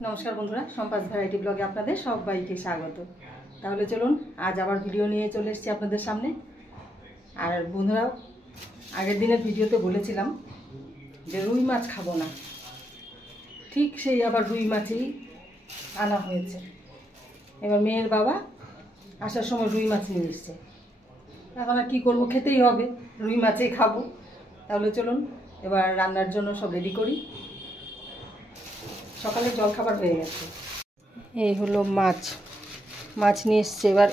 নমস্কার বন্ধুরা, সম্পাস ভ্যারাইটি ব্লগে আপনাদের সবাইকে স্বাগত। তাহলে চলুন, আজ আবার ভিডিও নিয়ে চলে এসেছি আপনাদের সামনে। আর বন্ধুরা, আগের দিনের ভিডিওতে বলেছিলাম যে রুই মাছ খাবো না, ঠিক সেই আবার রুই মাছই আনা হয়েছে। এবার মেয়ের বাবা আসার সময় রুই মাছ নিয়ে এসছে। এখন আর কী করবো, খেতেই হবে, রুই মাছই খাবো। তাহলে চলুন এবার রান্নার জন্য সব রেডি করি। সকালে জলখাবার হয়ে গেছে। এই হলো মাছ নিয়ে এসছে। এবার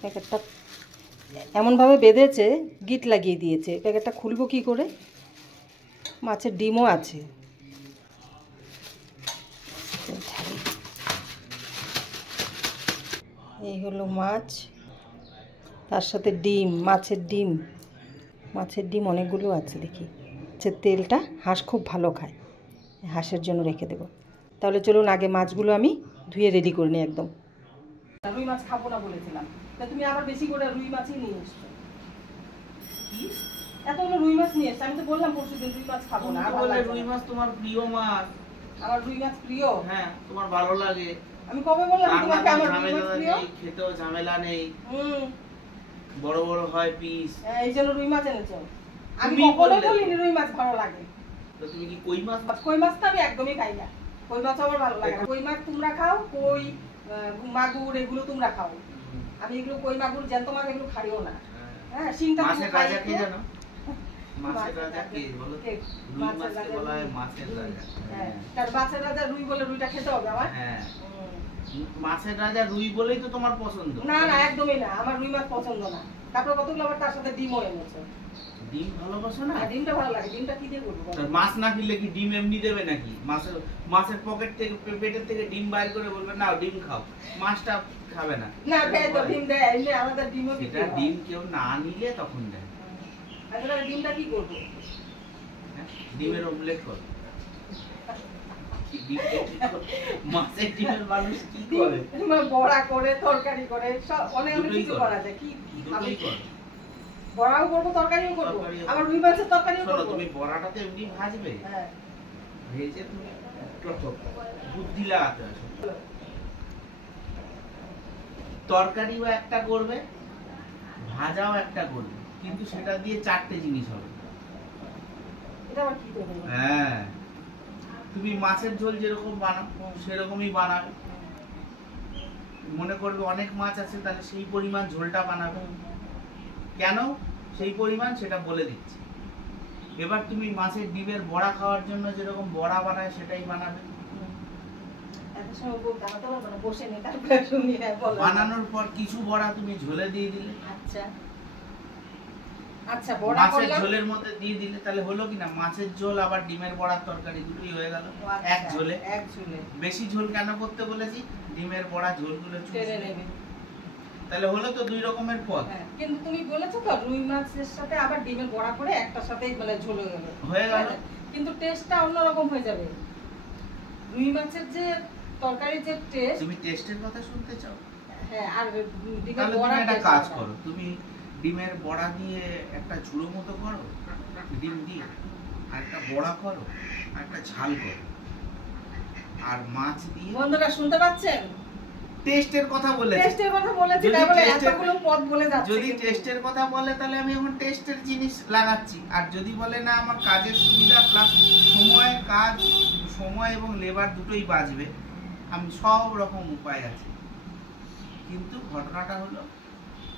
প্যাকেটটা এমনভাবে বেঁধেছে, গিট লাগিয়ে দিয়েছে। প্যাকেটটা খুলবো কি করে? মাছের ডিমও আছে। এই হলো মাছ, তার সাথে ডিম, মাছের ডিম অনেকগুলো আছে। দেখি তেলটা হাঁস খুব ভালো খায়, হাঁসের জন্য রেখে দেবো। তাহলে চলুন আগে মাছগুলো আমি ধুয়ে রেডি করে নিই একদম। রুই মাছ খাবো না বলেছিলাম, তা তুমি আবার বেশি করে রুই মাছই নিয়ে এসছো। এতগুলো রুই মাছ নিয়ে এসছো, আমি তো বললাম পরশুদিন রুই মাছ খাবো না। রুই মাছ তোমার প্রিয় মাছ। আমার রুই মাছ প্রিয়? হ্যাঁ, তোমার ভালো লাগে। আমি কবে বললাম তোমাকে আমার রুই মাছ প্রিয়? খেতেও ঝামেলা নেই, বড় বড় হয় পিস, এই জন্য রুই মাছ এনেছো। আমি কখনো বলিনি রুই মাছ ভালো লাগে। তো তুমি কি কই মাছ? কই মাছ তো আমি একদমই খাই না, কই মাছ আমার ভালো লাগে না। কই মাছ তোমরা খাও, কই মাগুর এগুলো তোমরা খাও, আমি এগুলো কই মাগুর জ্যান্ত মাছ এগুলো খাইও না। হ্যাঁ, শিংটা মাছের রাজা কে জানো? মাছের রাজা কে বলো? রুই মাছকে বলা হয় মাছের রাজা। হ্যাঁ, তার মাছের রাজা রুই বলে রুইটা খেতে হবে আমার। হ্যাঁ, মাছের রাজা রুই বলেই তো তোমার পছন্দ। না না, একদমই না, আমার রুই মাছ পছন্দ না। তারপর কতগুলো আবার তার সাথে ডিমও এনেছে। ডিম ভালোবাসো না? ডিমটা ভালো লাগে। ডিমটা কি দিয়ে করবো? মাছ না কিনলে কি ডিম এমনি দেবে নাকি? মাছের পকেট থেকে পেটের থেকে ডিম বাইর করে বলবে না ডিম খাও, মাছটা খাবে না। না, দেয় তো, ডিম দেয়, এমনি আমাদের ডিমও সেটা ডিম কেউ না নিলে তখন দেয়। আসলে ডিমটা কি করবো? ডিমের অমলেট কর। মাছের ডিমের মানুষ কি করে? বড়া করে, তরকারি করে, সব অনেক কিছু করা যায়। কি খাবে? বড়াও করবো, তরকারিও করবো, আবার রুই মাছের তরকারিও করবো। তুমি বড়াটাতে এমনি ভাজবে, ভেজে তুমি বুদ্ধি লাগাতে হবে। তরকারিও একটা করবে, ভাজাও একটা করবে, কিন্তু সেটা দিয়ে চারটে জিনিস হবে। এটা আবার কি করবে? হ্যাঁ, তুমি মাছের ঝোল যেরকম বানাও সেরকমই বানাবে। মনে করবে অনেক মাছ আছে, তাহলে সেই পরিমাণ ঝোলটা বানাবে। কেন সেই পরিমাণ সেটা বলে দিচ্ছি। এবার তুমি মাছের ডিমের বড়া খাওয়ার জন্য যেরকম বড়া বানায় সেটাই বানাবে। বানানোর পর কিছু বড়া তুমি ঝোলে দিয়ে দিলে, আচ্ছা, মাছের ঝোলের মধ্যে দিয়ে দিলে, তাহলে হলো কিনা মাছের ঝোল আবার ডিমের বড়ার তরকারি দুটোই হয়ে গেল এক ঝোলে। বেশি ঝোল কেন করতে বলেছি? ডিমের বড়া ঝোলগুলো চুষে নেবে, তাহলে হলো তো দুই রকমের পদ। কিন্তু তুমি বলেছো তো রুই মাছের সাথে আবার ডিমের বড়া করে একটা সাথেই মানে ঝোল হয়ে গেল, কিন্তু টেস্টটা অন্যরকম হয়ে যাবে। রুই মাছের যে তরকারির যে টেস্ট, তুমি টেস্টের কথা শুনতে চাও? হ্যাঁ, আর ডিমের বড়া একটা কাজ করো, তুমি ডিমের বড়া দিয়ে একটা ঝুড়ো মতো করো, ডিম দিয়ে আর একটা বড়া করো, আর একটা ঝাল করো, আর মাছ দিয়ে। বন্ধুরা শুনতে পাচ্ছেন? টেস্টের কথা বলেছি, টেস্টের কথা বলেছি, তাহলে এতগুলো পদ বলে যাচ্ছে। যদি টেস্টের কথা বলে তাহলে আমি এখন টেস্টের জিনিস লাগাচ্ছি, আর যদি বলে না আমার কাজের সুবিধা প্লাস সময় এবং লেবার দুটোই বাঁচবে, আমি সব রকম উপায় আছে। কিন্তু ঘটনাটা হলো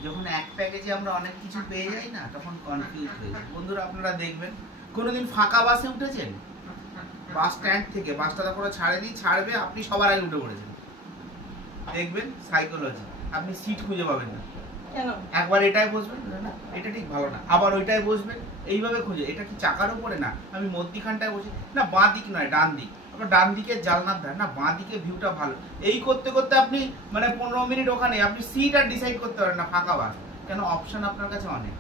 যখন এক প্যাকেজে আমরা অনেক কিছু পেয়ে যাই না, তখন কনফিউজ হয়ে যায়। বন্ধুরা আপনারা দেখবেন, কোনোদিন ফাঁকা বাসে উঠেছেন? বাস স্ট্যান্ড থেকে বাসটা করে ছাড়বে, আপনি সবার আগে উঠে পড়েছেন, দেখবেন সাইকোলজি, আপনি সিট খুঁজে পাবেন না। একবার এটাই বসবেন, না এটা ঠিক ভালো না, আবার ওইটাই বসবেন, এইভাবে খুঁজে। এটা কি চাকার উপরে? না, আমি মধ্যিখানটায় বসি, না বাঁ দিক নয় ডান দিক, আবার ডান দিকে জানলার ধার, না বাঁ দিকে ভিউটা ভালো। এই করতে করতে আপনি মানে 15 মিনিট ওখানে আপনি সিট আর ডিসাইড করতে পারেন না, ফাঁকা বাস। কেন? অপশন আপনার কাছে অনেক।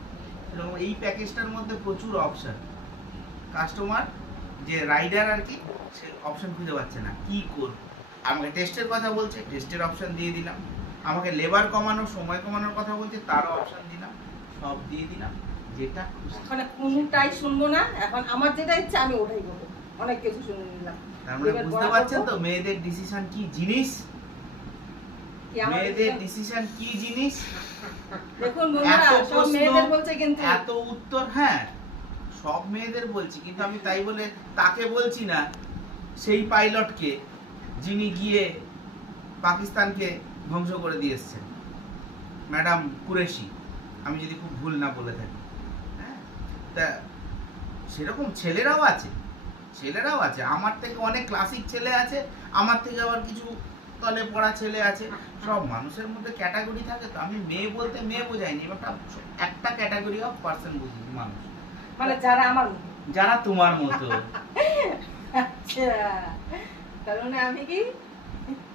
এই প্যাকেজটার মধ্যে প্রচুর অপশন। কাস্টমার যে রাইডার আর কি, সে অপশন খুঁজে পাচ্ছে না, কি করব। আমাকে টেস্টের কথা বলছে, টেস্টের অপশন দিয়ে দিলাম। আমাকে লেবার কমানো, সময় কমানোর কথা বলছে, তারও অপশন দিলাম, সব দিয়ে দিলাম। যেটা এখন কোনটাই শুনবো না, এখন আমার যেটা ইচ্ছা আমি ওটাই করবো। অনেক কিছু শুনে নিলাম। তার মানে বুঝতে পারছেন তো মেয়েদের ডিসিশন কি জিনিস, মেয়েদের ডিসিশন কি জিনিস। দেখুন বন্ধুরা, সব মেয়েদের বলছে কিন্তু এত উত্তর, হ্যাঁ সব মেয়েদের বলছি, কিন্তু আমি তাই বলে তাকে বলছি না সেই পাইলটকে যিনি গিয়ে পাকিস্তানকে ধ্বংস করে দিয়ে এসছেন, ম্যাডাম কুরেশি, আমি যদি খুব ভুল না বলে থাকি। হ্যাঁ, তা সেরকম ছেলেরাও আছে, ছেলেরাও আছে, আমার থেকে অনেক ক্লাসিক ছেলে আছে, আমার থেকে আবার কিছু তলে পড়া ছেলে আছে। সব মানুষের মধ্যে ক্যাটাগরি থাকে, তো আমি মেয়ে বলতে মেয়ে বোঝাইনি, একটা ক্যাটাগরি অফ পার্সন বুঝি মানুষ, মানে যারা আমার মতো, যারা তোমার মতো। আচ্ছা, কারণ আমি কি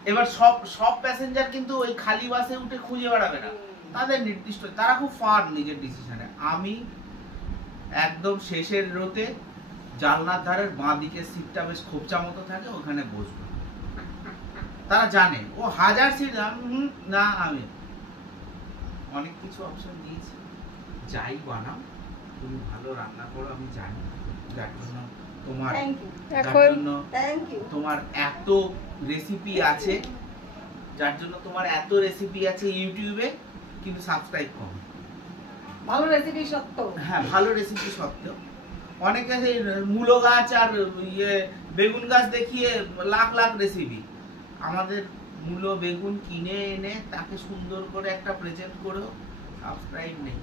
এবার সব প্যাসেঞ্জার কিন্তু ওই খালি বাসে উঠে খুঁজে বেড়াবে না, তাদের নির্দিষ্ট, তারা খুব ফার নিজের ডিসিশনে। আমি একদম শেষের রোতে জানলার ধারের বাঁ দিকের সিটটা বেশ খোপচা মতো থাকে, ওখানে বসবো। তারা জানে ও 1000 সিট না, আমি অনেক কিছু অপশন দিয়েছি, যাই বানাও তুমি ভালো রান্না করো আমি জানি, যার জন্য তোমার তোমার এত রেসিপি আছে, যার জন্য তোমার এত রেসিপি আছে ইউটিউবে, কিন্তু সাবস্ক্রাইব কম। ভালো রেসিপি সত্য, হ্যাঁ ভালো রেসিপি সত্ত্বেও অনেকে সেই মূলো গাছ আর বেগুন গাছ দেখিয়ে লাখ লাখ রেসিপি। আমাদের মূলো বেগুন কিনে এনে তাকে সুন্দর করে একটা প্রেজেন্ট করেও সাবস্ক্রাইব নেই,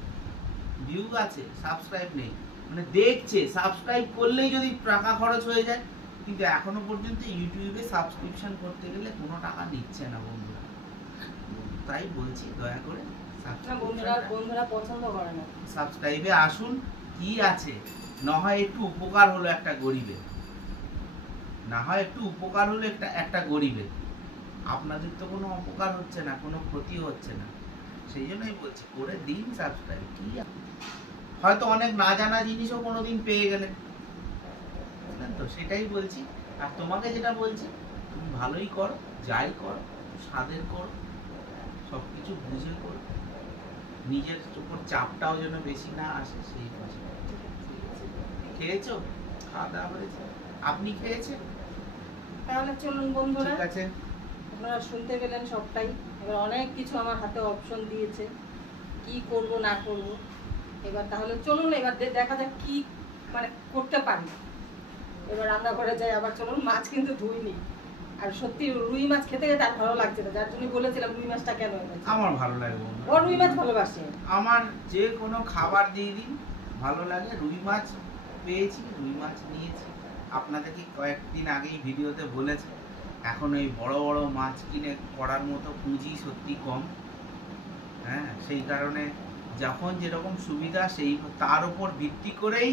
ভিউ আছে সাবস্ক্রাইব নেই, মানে দেখছে, সাবস্ক্রাইব করলেই যদি টাকা খরচ হয়ে যায়। কিন্তু এখনো পর্যন্ত ইউটিউবে সাবস্ক্রিপশন করতে গেলে কোনো টাকা নিচ্ছে না বন্ধুরা। তাই বলছি দয়া করে বন্ধুরা পছন্দ করে না, সাবস্ক্রাইবে আসুন। কি আছে, না হয় একটু উপকার হলো একটা গরিবের, না হয় একটু উপকার হলো একটা গরিবের। আপনাদের তো কোনো অপকার হচ্ছে না, কোনো ক্ষতি হচ্ছে না, সেই জন্যই বলছি করে দিন সাবস্ক্রাইব। কি হয়তো অনেক না জানা জিনিসও কোনোদিন পেয়ে গেলেন, বুঝলেন তো, সেটাই বলছি। আর তোমাকে যেটা বলছি, তুমি ভালোই করো, যাই করো স্বাদের করো, সবকিছু বুঝে করো, নিজের উপর চাপটাও যেন বেশি না আসে, সেই বুঝে। খেয়েছো? খাওয়া দাওয়া হয়েছে? আপনি খেয়েছেন? তাহলে চলুন বন্ধুরা, ঠিক আছে, আপনারা শুনতে পেলেন সবটাই। এবার অনেক কিছু আমার হাতে অপশন দিয়েছে, কি করব না করব। এবার তাহলে চলুন, এবার দেখা যাক কি মানে করতে পারি। এবার রান্না করে যাই। আবার চলুন, মাছ কিন্তু ধুইনি, আর সত্যি রুই মাছ খেতে খেতে আর ভালো লাগছে না, যার জন্য বলেছিলাম রুই মাছটা কেন এনেছি। আমার ভালো লাগে, ও রুই মাছ ভালোবাসে। আমার যে কোনো খাবার দিয়ে দিন ভালো লাগে। রুই মাছ পেয়েছি, রুই মাছ নিয়েছি। আপনাদেরকে কয়েকদিন আগেই ভিডিওতে বলেছি, এখন ওই বড় বড় মাছ কিনে করার মতো পুঁজি সত্যি কম। হ্যাঁ, সেই কারণে যখন যেরকম সুবিধা সেই তার উপর ভিত্তি করেই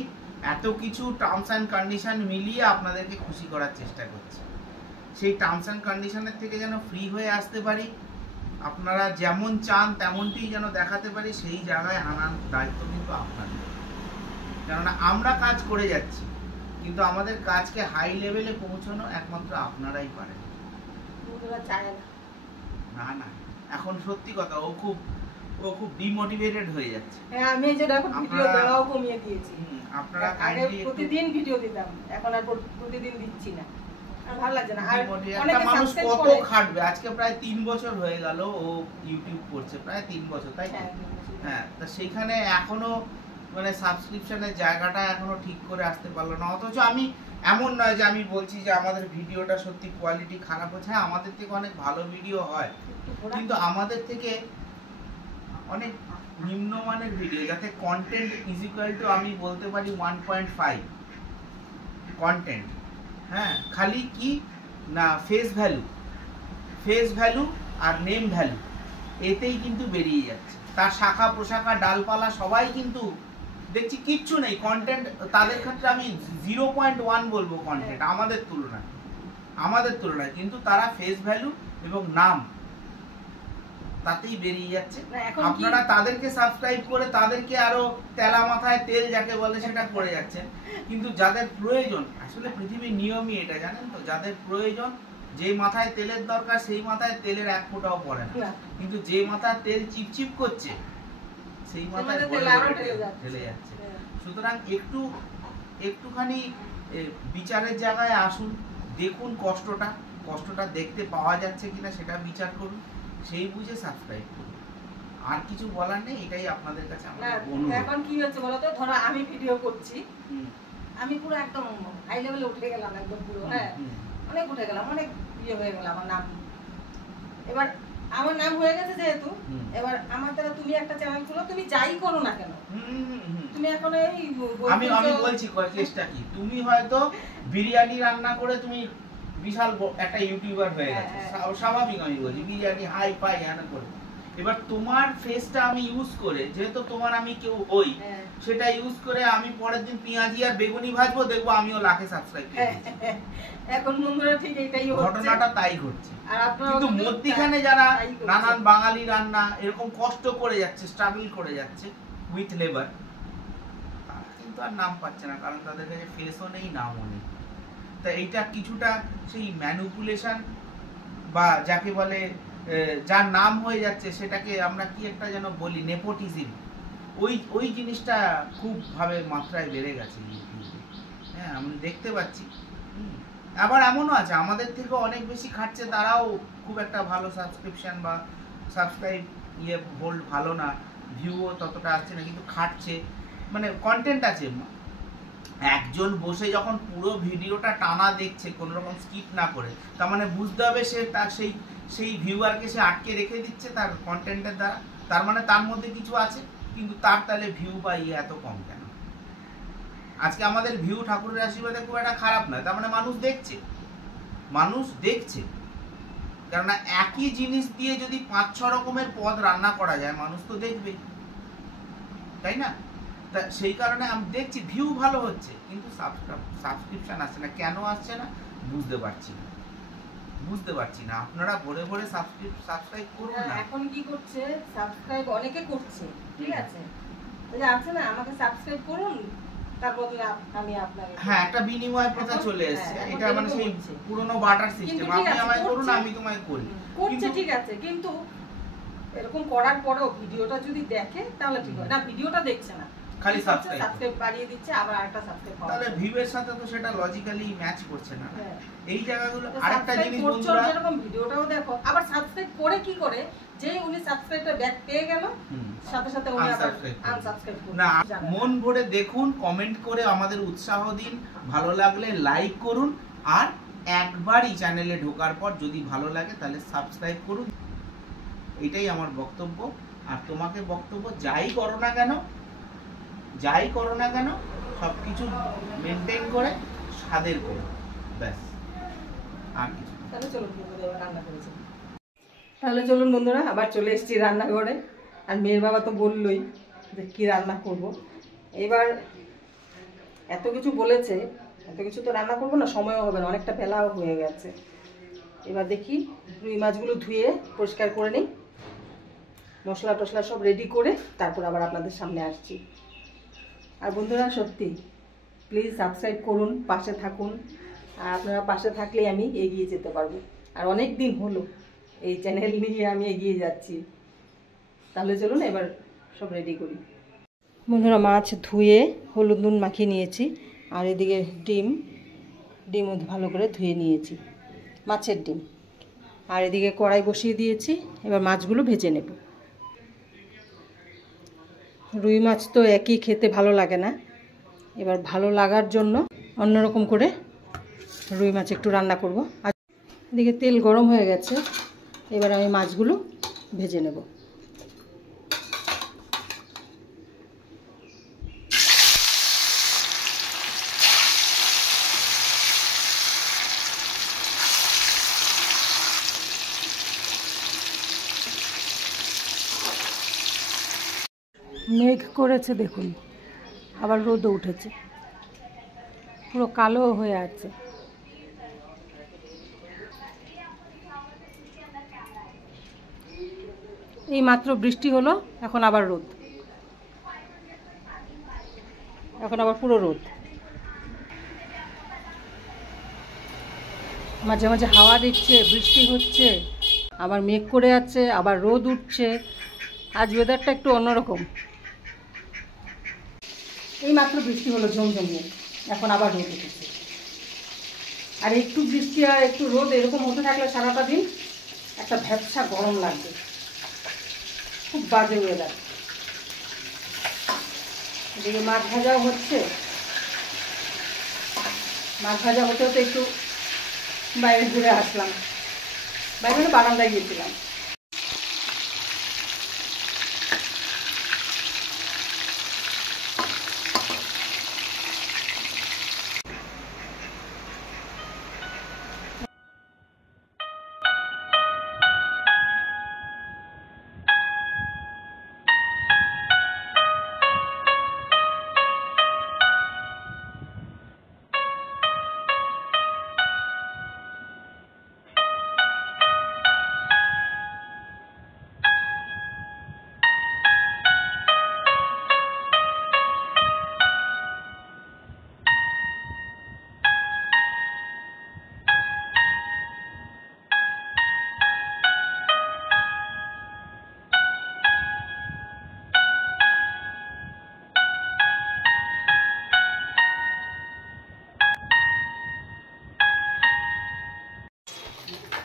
এত কিছু টার্মস অ্যান্ড কন্ডিশন মিলিয়ে আপনাদেরকে খুশি করার চেষ্টা করছি। সেই টার্মস অ্যান্ড কন্ডিশনের থেকে যেন ফ্রি হয়ে আসতে পারি, আপনারা যেমন চান তেমনটিই যেন দেখাতে পারি, সেই জায়গায় আনার দায়িত্ব কিন্তু আপনাদের। কেননা আমরা কাজ করে যাচ্ছি, কিন্তু আমাদের কাজকে হাই লেভেলে পৌঁছানো একমাত্র আপনারাই পারেন। না না, এখন সত্যি কথা, ও খুব ডিমোটিভেটেড হয়ে যাচ্ছে। হ্যাঁ, আমি এই যে দেখো ভিডিও দেওয়াও কমিয়ে দিয়েছি। আপনারা আগে প্রতিদিন ভিডিও দিতাম, এখন আর প্রতিদিন দিচ্ছি না, আর ভালো লাগছে না। আর একটা মানুষ কত খাটবে, আজকে প্রায় 3 বছর হয়ে গেল ও ইউটিউব করছে, প্রায় 3 বছর, তাই তো? হ্যাঁ, তা সেখানে এখনো মানে সাবস্ক্রিপশনের জায়গাটা এখনো ঠিক করে আসতে পারলো না। অথচ আমি এমন নয় যে আমি বলছি যে আমাদের ভিডিওটা সত্যি কোয়ালিটি খারাপ হচ্ছে। হ্যাঁ, আমাদের থেকে অনেক ভালো ভিডিও হয়, কিন্তু আমাদের থেকে অনেক নিম্নমানের ভিডিও, যাতে কন্টেন্ট ইজ ইকুয়াল টু আমি বলতে পারি 1.5 কন্টেন্ট। হ্যাঁ, খালি কি না ফেস ভ্যালু আর নেম ভ্যালু, এতেই কিন্তু বেরিয়ে যাচ্ছে। তার শাখা প্রশাখা ডালপালা সবাই কিন্তু দেখছি কিচ্ছু নেই কন্টেন্ট। তাদের ক্ষেত্রে আমি 0.1 বলবো কন্টেন্ট আমাদের তুলনায়, কিন্তু তারা ফেস ভ্যালু এবং নাম তাতেই বেরিয়ে যাচ্ছে। আপনারা তাদেরকে সাবস্ক্রাইব করে তাদেরকে আরো তেলা মাথায় তেল যাকে বলে সেটা করে যাচ্ছেন। কিন্তু যাদের প্রয়োজন, আসলে পৃথিবীর নিয়মই এটা, জানেন তো, যাদের প্রয়োজন, যে মাথায় তেলের দরকার সেই মাথায় তেলের এক ফোঁটাও পড়ে না, কিন্তু যে মাথায় তেল চিপচিপ করছে সেই মাথায় ঢেলে যাচ্ছে। সুতরাং একটুখানি বিচারের জায়গায় আসুন, দেখুন কষ্টটা দেখতে পাওয়া যাচ্ছে কিনা সেটা বিচার করুন, সেই বুঝে সাবস্ক্রাইব করুন। আর কিছু বলার নেই, এটাই আপনাদের কাছে আমার অনুরোধ। এখন কি হচ্ছে বলো তো, ধরো আমি ভিডিও করছি, আমি পুরো একদম হাই লেভেলে উঠে গেলাম, একদম পুরো, হ্যাঁ অনেক উঠে গেলাম, অনেক ইয়ে হয়ে গেল আমার নাম। এবার আমার নাম হয়ে গেছে যেহেতু, এবার আমার দ্বারা তুমি একটা চ্যানেল খুলো, তুমি যাই করো না কেন, তুমি এখন এই আমি বলছি চেষ্টা কি, তুমি হয়তো বিরিয়ানি রান্না করে তুমি বিশাল একটা ইউটিউবার হয়ে গেছে, স্বাভাবিক। আমি বলছি বিরিয়ানি হাই ফাই রান্না করে, এবার তোমার ফেসটা আমি ইউজ করে, যেহেতু তোমার আমি কেউ হই, সেটা ইউজ করে আমি পরের দিন পেঁয়াজি আর বেগুনি ভাজবো, দেখবো আমিও লাখে সাবস্ক্রাইব করেছি। এখন বন্ধুরা ঠিক এটাই হচ্ছে, ঘটনাটা তাই ঘটছে। আর আপনারা কিন্তু মধ্যখানে যারা নানান বাঙালি রান্না এরকম কষ্ট করে যাচ্ছে, স্ট্রাগল করে যাচ্ছে উইথ লেবার, তারা কিন্তু আর নাম পাচ্ছে না, কারণ তাদের কাছে ফেসও নেই, নামও নেই। তা এইটা কিছুটা সেই ম্যানিপুলেশন বা যাকে বলে যার নাম হয়ে যাচ্ছে সেটাকে আমরা কি একটা যেন বলি, নেপোটিজম, ওই জিনিসটা খুব ভাবে মাত্রায় বেড়ে গেছে ইউটিউবে। হ্যাঁ, আমি দেখতে পাচ্ছি। আবার এমনও আছে আমাদের থেকে অনেক বেশি খাটছে, তারাও খুব একটা ভালো সাবস্ক্রিপশন বা সাবস্ক্রাইব হোল্ড ভালো না, ভিউও ততটা আসছে না, কিন্তু খাটছে, মানে কন্টেন্ট আছে। একজন বসে যখন পুরো ভিডিওটা টানা দেখছে কোনো রকম স্কিপ না করে, তার মানে বুঝতে হবে সে তার সেই ভিউয়ারকে সে আটকে রেখে দিচ্ছে তার কন্টেন্টের দ্বারা, তার মানে তার মধ্যে কিছু আছে, কিন্তু তার তাহলে ভিউ বা এত কম কেন? আজকে আমাদের ভিউ ঠাকুরের আশীর্বাদে খুব একটা খারাপ নয়, তার মানে মানুষ দেখছে। কেননা একই জিনিস দিয়ে যদি 5-6 রকমের পদ রান্না করা যায়, মানুষ তো দেখবে, তাই না? তা সেই কারণে আমি দেখছি ভিউ ভালো হচ্ছে, কিন্তু সাবস্ক্রিপশন আসছে না। কেন আসছে না বুঝতে পারছি না। আপনারা ভরে ভরে সাবস্ক্রাইব করুন না। এখন কি করছে, সাবস্ক্রাইব অনেকে করছে, ঠিক আছে, ওই যে আছে না, আমাকে সাবস্ক্রাইব করুন, তার বদলে আমি আপনাকে, হ্যাঁ, একটা বিনিময় প্রথা চলে এসেছে। এটা মানে সেই পুরনো বাটার সিস্টেম, আপনি আমায় করুন, আমি তোমায় করি, করছে, ঠিক আছে। কিন্তু এরকম করার পরেও ভিডিওটা যদি দেখে তাহলে ঠিক হয় না, ভিডিওটা দেখছে না, খালি সাবস্ক্রাইব বাড়িয়ে দিচ্ছে, আবার আরেকটা সাবস্ক্রাইব, তাহলে ভিউয়ের সাথে তো সেটা লজিক্যালি ম্যাচ করছে না। এই জায়গাগুলো আরেকটা জিনিস বন্ধুরা, যেরকম ভিডিওটাও দেখো, আবার সাবস্ক্রাইব করে কি করে, যে উনি সাবস্ক্রাইবটা ব্যাক পেয়ে গেল, সাথে সাথে উনি আবার আনসাবস্ক্রাইব করুন না। মন ভরে দেখুন, কমেন্ট করে আমাদের উৎসাহ দিন, ভালো লাগলে লাইক করুন, আর একবারই চ্যানেলে ঢোকার পর যদি ভালো লাগে তাহলে সাবস্ক্রাইব করুন। এটাই আমার বক্তব্য। আর তোমাকে বক্তব্য, যাই করো না কেন সবকিছু মেনটেন করে স্বাদের করো, ব্যাস, আর কিছু। তাহলে চলুন বন্ধুরা, আবার চলে এসেছি রান্নাঘরে। আর মেয়ের বাবা তো বললই যে কি রান্না করব। এবার এত কিছু বলেছে, এত কিছু তো রান্না করবো না, সময়ও হবে না, অনেকটা বেলাও হয়ে গেছে। এবার দেখি রুই মাছগুলো ধুয়ে পরিষ্কার করে নিই, মশলা টশলা সব রেডি করে তারপর আবার আপনাদের সামনে আসছি। আর বন্ধুরা, সত্যি প্লিজ সাবস্ক্রাইব করুন, পাশে থাকুন। আর আপনারা পাশে থাকলেই আমি এগিয়ে যেতে পারবো। আর অনেক দিন হলো এই চ্যানেল নিয়ে আমি এগিয়ে যাচ্ছি। তাহলে চলুন এবার সব রেডি করি। বন্ধুরা, মাছ ধুয়ে হলুদ নুন মাখিয়ে নিয়েছি, আর এদিকে ডিম ভালো করে ধুয়ে নিয়েছি, মাছের ডিম। আর এদিকে কড়াই বসিয়ে দিয়েছি, এবার মাছগুলো ভেজে নেব। রুই মাছ তো একই খেতে ভালো লাগে না, এবার ভালো লাগার জন্য অন্যরকম করে রুই মাছ একটু রান্না করব। আর এদিকে তেল গরম হয়ে গেছে, এবার আমি মাছগুলো ভেজে নেব। মেঘ করেছে দেখুন, আবার রোদও উঠেছে, পুরো কালো হয়ে আছে। এই মাত্র বৃষ্টি হলো, এখন আবার রোদ, এখন আবার পুরো রোদ। মাঝে মাঝে হাওয়া দিচ্ছে, বৃষ্টি হচ্ছে, আবার মেঘ করে আছে, আবার রোদ উঠছে। আজ ওয়েদারটা একটু অন্যরকম। এই মাত্র বৃষ্টি হলো ঝমঝমিয়ে, এখন আবার রোদ উঠেছে। আর একটু বৃষ্টি আর একটু রোদ এরকম হতে থাকলে সারাটা দিন একটা ভ্যাপসা গরম লাগবে, খুব বাজে ওয়েদার। এদিকে মাছ ভাজাও হচ্ছে, মাছ ভাজা হতে হতে একটু বাইরে ঘুরে আসলাম, বাইরে বারান্দায় গিয়েছিলাম।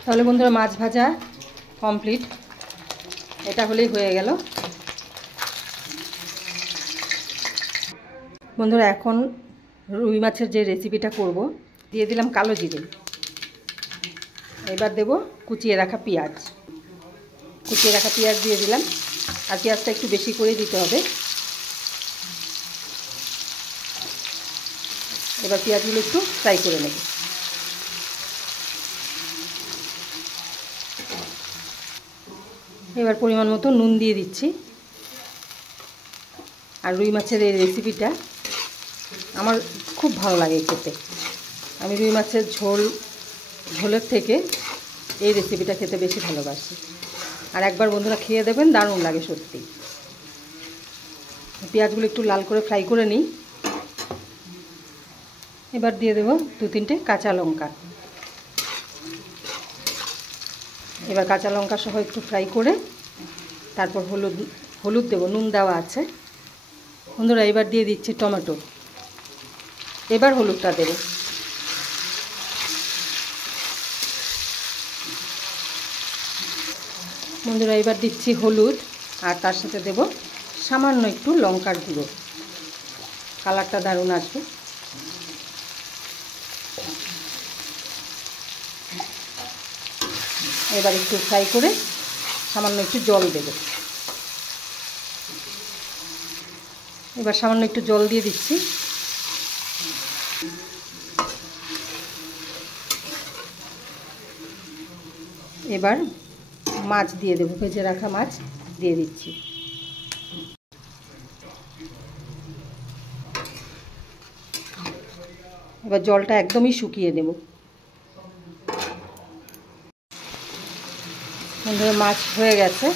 তাহলে বন্ধুরা মাছ ভাজা কমপ্লিট, এটা হলেই হয়ে গেল। বন্ধুরা এখন রুই মাছের যে রেসিপিটা করব, দিয়ে দিলাম কালো জিরে, এবার দেব কুচিয়ে রাখা পেঁয়াজ, কুচিয়ে রাখা পেঁয়াজ দিয়ে দিলাম, আর পেঁয়াজটা একটু বেশি করে দিতে হবে। এবার পেঁয়াজগুলো একটু ফ্রাই করে নেব। এবার পরিমাণ মতো নুন দিয়ে দিচ্ছি। আর রুই মাছের এই রেসিপিটা আমার খুব ভালো লাগে খেতে। আমি রুই মাছের ঝোলের থেকে এই রেসিপিটা খেতে বেশি ভালোবাসি। আর একবার বন্ধুরা খেয়ে দেবেন, দারুণ লাগে সত্যি। পেঁয়াজগুলো একটু লাল করে ফ্রাই করে নিই। এবার দিয়ে দেব 2-3টে কাঁচা লঙ্কা। এবার কাঁচা লঙ্কা সহ একটু ফ্রাই করে তারপর হলুদ দেব, নুন দেওয়া আছে বন্ধুরা। এবার দিয়ে দিচ্ছি টমেটো, এবার হলুদটা দেব। বন্ধুরা এবার দিচ্ছি হলুদ, আর তার সাথে দেব সামান্য একটু লঙ্কার গুঁড়ো, কালারটা দারুণ আসবে। এবার একটু ফ্রাই করে সামান্য একটু জল দেব। এবার সামান্য একটু জল দিয়ে দিচ্ছি। এবার মাছ দিয়ে দেবো, ভেজে রাখা মাছ দিয়ে দিচ্ছি। এবার জলটা একদমই শুকিয়ে দেব। বন্ধুরা মাছ হয়ে গেছে,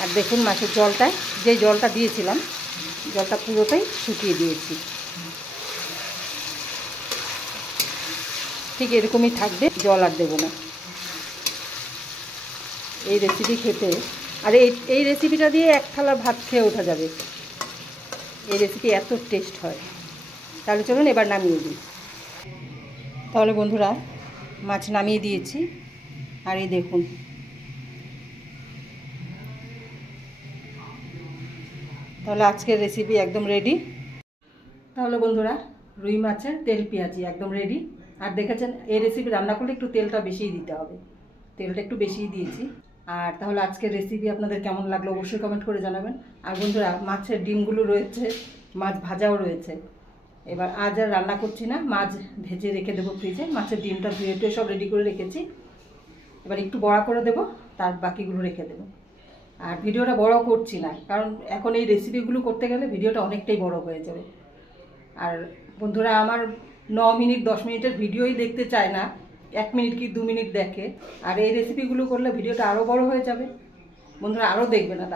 আর দেখুন মাছের জলটায় যে জলটা দিয়েছিলাম, জলটা পুরোটাই শুকিয়ে দিয়েছি। ঠিক এরকমই থাকবে, জল আর দেবো না। এই রেসিপি খেতে, আর এই রেসিপিটা দিয়ে এক থালা ভাত খেয়ে ওঠা যাবে। এই রেসিপি এত টেস্ট হয়। তাহলে চলুন এবার নামিয়ে দিই। তাহলে বন্ধুরা মাছ নামিয়ে দিয়েছি, আর এই দেখুন তাহলে আজকের রেসিপি একদম রেডি। তাহলে বন্ধুরা রুই মাছের তেল পেঁয়াজি একদম রেডি। আর দেখেছেন এই রেসিপি রান্না করলে একটু তেলটা বেশিই দিতে হবে, তেলটা একটু বেশিই দিয়েছি। আর তাহলে আজকের রেসিপি আপনাদের কেমন লাগলো অবশ্যই কমেন্ট করে জানাবেন। আর বন্ধুরা মাছের ডিমগুলো রয়েছে, মাছ ভাজাও রয়েছে। এবার আজ আর রান্না করছি না, মাছ ভেজে রেখে দেবো ফ্রিজে। মাছের ডিমটা ধুয়ে টুয়ে সব রেডি করে রেখেছি। এবার একটু বড়া করে দেবো, তার বাকিগুলো রেখে দেবো। আর ভিডিওটা বড় করছি না, কারণ এখন এই রেসিপিগুলো করতে গেলে ভিডিওটা অনেকটাই বড় হয়ে যাবে। আর বন্ধুরা আমার 9 মিনিট 10 মিনিটের ভিডিওই দেখতে চায় না, 1 মিনিট কি 2 মিনিট দেখে। আর এই রেসিপিগুলো করলে ভিডিওটা আরও বড় হয়ে যাবে, বন্ধুরা আরও দেখবে না।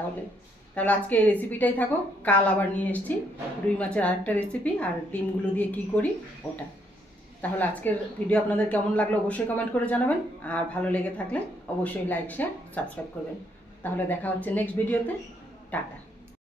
তাহলে আজকে এই রেসিপিটাই থাকো। কাল আবার নিয়ে এসেছি রুই মাছের আরেকটা রেসিপি, আর ডিমগুলো দিয়ে কি করি ওটা। তাহলে আজকের ভিডিও আপনাদের কেমন লাগলো অবশ্যই কমেন্ট করে জানাবেন। আর ভালো লেগে থাকলে অবশ্যই লাইক শেয়ার সাবস্ক্রাইব করবেন। তাহলে দেখা হচ্ছে নেক্সট ভিডিওতে। টাটা।